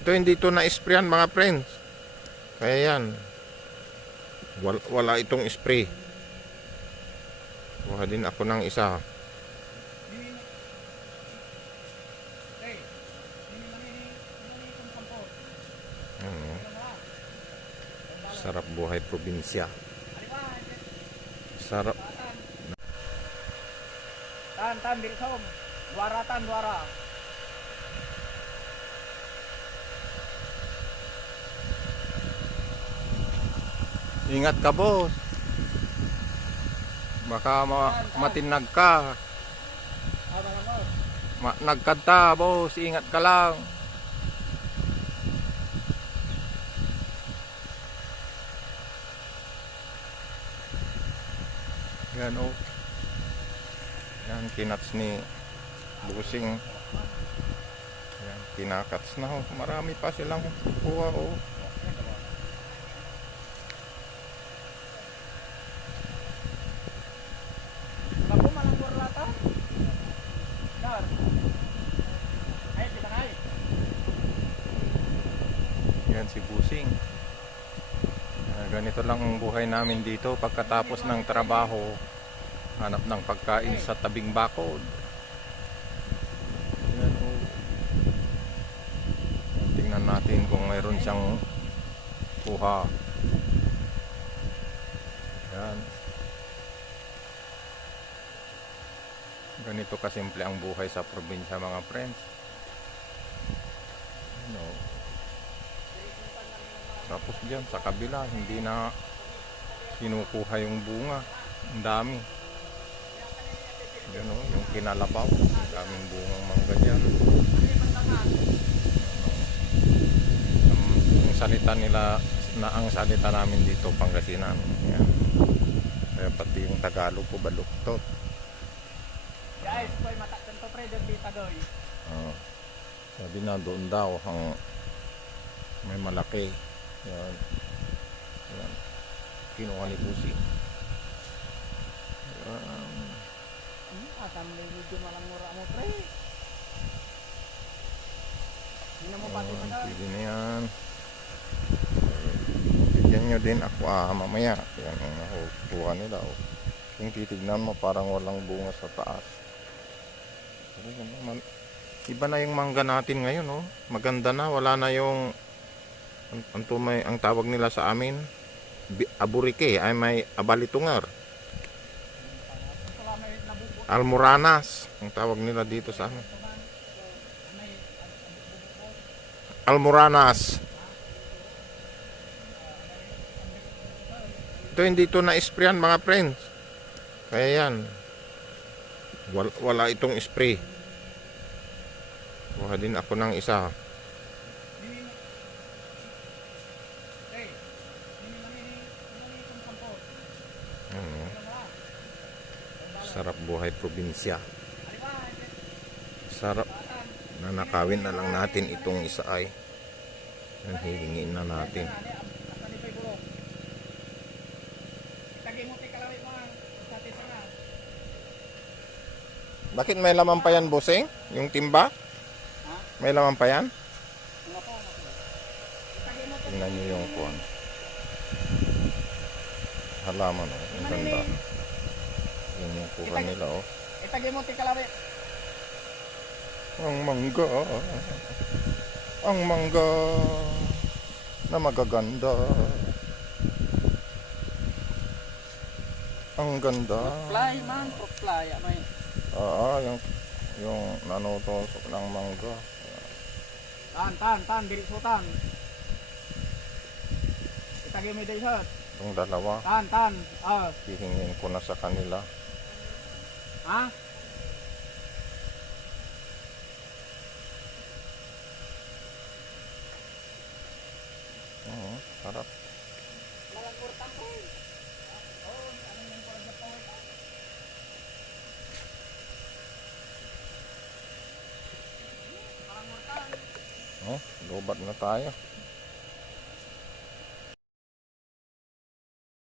Ito hindi ito na-sprayan mga friends. Kaya yan. Wala, wala itong spray. Kuha din ako ng isa. Ano? Sarap buhay probinsya. Sarap. Tan, tan, bilsom. Duara, tan, duara. Ingat ka, boss. Baka ma matinag ka. Ma nagkanta, boss. Ingat ka lang. Yan, oh. Yan, kinats ni Busing. Yan, kinakats na, oh. Marami pa silang kuha, oh. Bago malang duara tan. Dar. Ay, kita na ay. Yan si Busing. Ah, ganito lang ang buhay namin dito pagkatapos ng trabaho. Hanap ng pagkain sa tabing bakod. Tingnan natin kung mayroon siyang kuha. Yan. Ganito kasimple ang buhay sa probinsya mga friends. No. Tapos diyan sa kabila, hindi na kinukuha yung bunga. Ang dami. Yan o, yung kinalabaw. Ang daming bungang mangga dyan. Yung salita nila, na ang salita namin dito, Pangasinan. Yan. Kaya pati yung Tagalog ko, baluktot. Guys, koy mata kanto pre debita doy. Ah, sabi na doon daw ang may malaki. Yan. Yan. Kinuha ni Pusi. Yan. Hmm, asam ni medyo malang mura mo pre. Hindi mo pati doy. Pwede na yan. Bigyan nyo din ako ah, mamaya. Yan ang nakukuha nila. Oh. Yung titignan mo parang walang bunga sa taas. Iba na yung mangga natin ngayon, oh. Maganda na, wala na yung ang, ang, tumay, ang tawag nila sa amin aburike ay may abalitungar. Almoranas ang tawag nila dito sa amin. Almoranas. Ito hindi ito na-sprayan mga friends. Kaya yan. Wala, wala itong spray. Kuha din ako ng isa sarap buhay probinsya sarap nanakawin na lang natin itong isa ay yan na natin bakit may laman pa yan busing? yung timba? May laman pa yan? Tingnan nyo yung kuwan halaman oh. ang ganda yun yung kuha nila oh Itagi mo ti kalawit. ang mangga ang mangga na magaganda ang ganda Fly man, fly. May Oo, yung yung nanutusok ng mangga. tan tan tan diri sutan. Itagi mo shot. Yung dalawa, Tan tan. Ah, hihingin ko na sa kanila. Ha? Oo, sarap. Oh, lobat na tayo.